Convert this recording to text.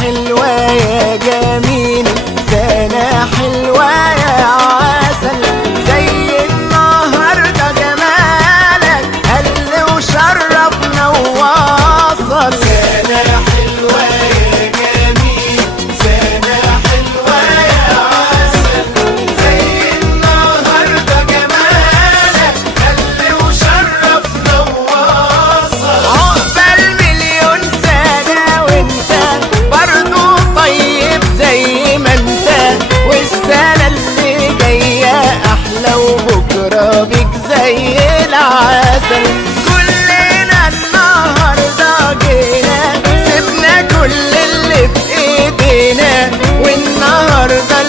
حلوة يا جميل، سنة حلوة يا عسل، زي النهاردة جمالك قل وشرفنا وواصل. سنة حلوة يا جميل، سنة حلوة يا عسل، زي النهاردة جمالك قل وشرفنا وواصل. عقبال مليون سنة وانت برضو طيب زي ما انت، والسنة اللي جاية أحلى وبكرة بيك زي العسل. كلنا النهاردة جينا سيبنا كل اللي في ايدينا، والنهاردة